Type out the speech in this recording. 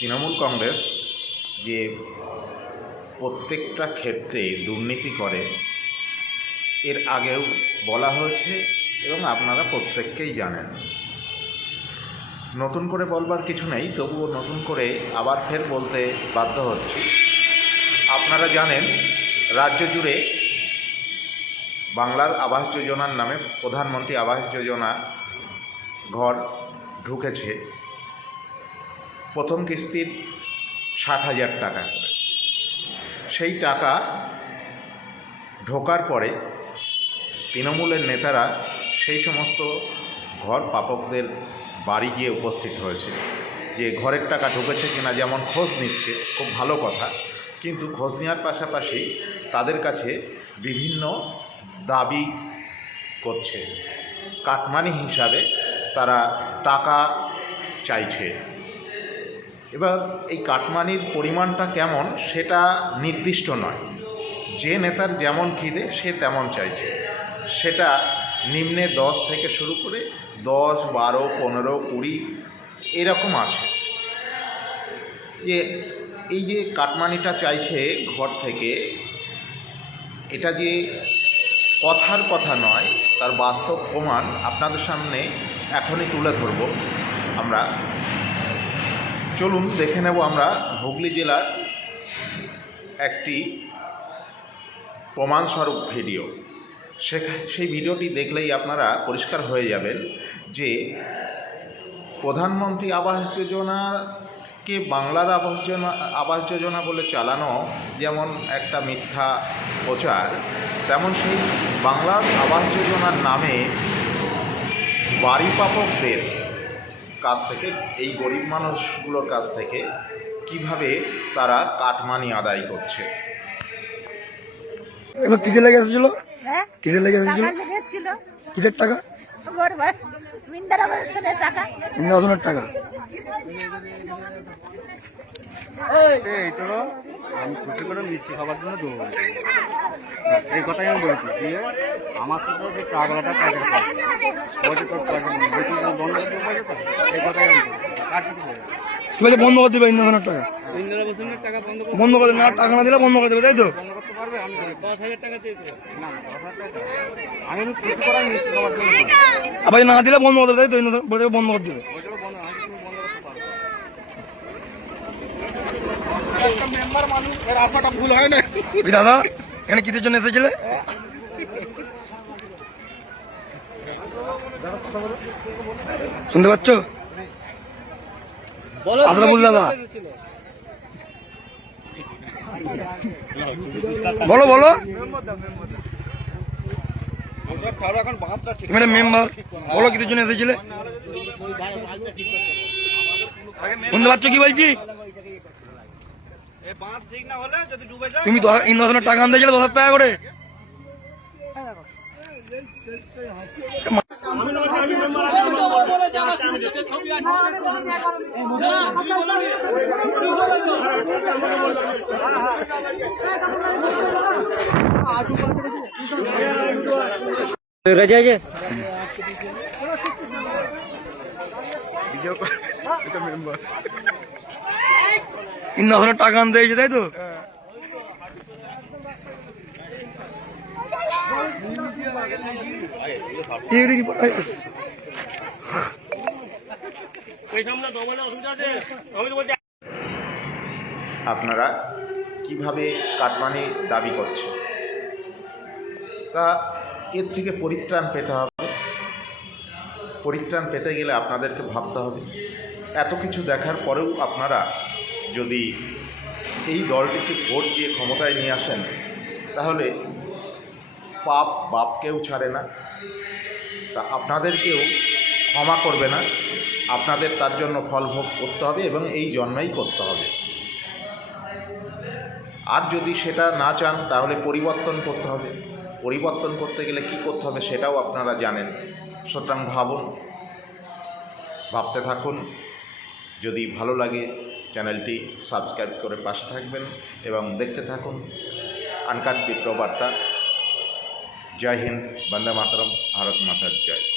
তৃণমূল কংগ্রেস যে প্রত্যেকটা ক্ষেত্রে দুর্নীতি করে, এর আগেও বলা হয়েছে এবং আপনারা প্রত্যেককেই জানেন। নতুন করে বলবার কিছু নেই, তবুও নতুন করে আবার ফের বলতে বাধ্য হচ্ছি। আপনারা জানেন, রাজ্য জুড়ে বাংলার আবাস যোজনার নামে প্রধানমন্ত্রী আবাস যোজনা ঘর ঢুকেছে। প্রথম কিস্তির ষাট হাজার টাকা করে। সেই টাকা ঢোকার পরে তৃণমূলের নেতারা সেই সমস্ত ঘর পাপকদের বাড়ি গিয়ে উপস্থিত হয়েছে যে ঘরের টাকা ঢুকেছে কিনা যেমন খোঁজ নিচ্ছে, খুব ভালো কথা। কিন্তু খোঁজ নেওয়ার পাশাপাশি তাদের কাছে বিভিন্ন দাবি করছে। কাটমানি হিসাবে তারা টাকা চাইছে। এবার এই কাটমানির পরিমাণটা কেমন সেটা নির্দিষ্ট নয়। যে নেতার যেমন খিদে, সে তেমন চাইছে। সেটা নিম্নে দশ থেকে শুরু করে দশ, বারো, পনেরো, কুড়ি এরকম আছে। যে এই যে কাটমানিটা চাইছে ঘর থেকে, এটা যে কথার কথা নয়, তার বাস্তব প্রমাণ আপনাদের সামনে এখনই তুলে ধরব আমরা। চলুন দেখে নেব আমরা হুগলি জেলার একটি প্রমাণস্বরূপ ভিডিও। সেই ভিডিওটি দেখলেই আপনারা পরিষ্কার হয়ে যাবেন যে প্রধানমন্ত্রী আবাস যোজনাকে বাংলার আবাস যোজনা আবাস যোজনা বলে চালানো যেমন একটা মিথ্যা প্রচার, তেমন সেই বাংলার আবাস যোজনার নামে বাড়ি পাপকদের কাছ থেকে এই গরিব মানুষগুলোর কাছ থেকে কীভাবে তারা কাটমানি আদায় করছে? এবার কিসে লেগে এসেছিল? হ্যাঁ? কিসে লেগে এসেছিল? টাকা কিসের টাকা? ওর মিন্দার আবাসনের টাকা। ইন্দ্রাসনের টাকা? আমি খুশি করে মিষ্টি খাবার জন্য দেবো এই কথাই আমি বলছি দিয়ে আমার সাথে যে টাকাটা কাজের কাজ বলছে তোর টাকা নেই। বলছি, "তুমি বন্ধ করতে পারবে তো?" এই কথাই আমি বলছি কার সাথে বলব? কি বলছে? বন্ধ করে দেবে ইন্দ্রাসনের টাকা। বন্ধ করে না, টাকা না দিলে বন্ধ করে দেবে, তাই তো? আবার না দিলে বন্ধ করে দেবে, তাই তো? ইন্দ্রাসন বন্ধ করে দেবে। দাদা, এখানে কিসের জন্য এসেছিলে? শুনতে পাচ্ছ? আশরাফুল দাদা। বলো বলো। এখানে মেম্বার। বলো কিসের জন্য এসেছিলে? শুনতে পাচ্ছ কি বলছি? তুমি টাকা আনতে গেলে দশ হাজার টাকা করে। ইন্দ্রাসনের টাকা আনতে তাই তো দেখি পাঠাই। আপনারা কীভাবে কাটমানি দাবি করছে তা এর থেকে পরিত্রাণ পেতে হবে। পরিত্রাণ পেতে গেলে আপনাদেরকে ভাবতে হবে। এত কিছু দেখার পরেও আপনারা যদি এই দলটিকে ভোট দিয়ে ক্ষমতায় নিয়ে আসেন, তাহলে পাপ বাপকেও ছাড়ে না। তা আপনাদেরকেও ক্ষমা করবে না। আপনাদের তার জন্য ফল ভোগ করতে হবে এবং এই জন্মেই করতে হবে। আর যদি সেটা না চান, তাহলে পরিবর্তন করতে হবে। পরিবর্তন করতে গেলে কি করতে হবে সেটাও আপনারা জানেন। সুতরাং ভাবুন, ভাবতে থাকুন। যদি ভালো লাগে, চ্যানেলটি সাবস্ক্রাইব করে পাশে থাকবেন এবং দেখতে থাকুন। আনকাট বিপ্রবার্তা জয় হিন্দ, বন্দে মাতরম, ভারত মাতার জয়।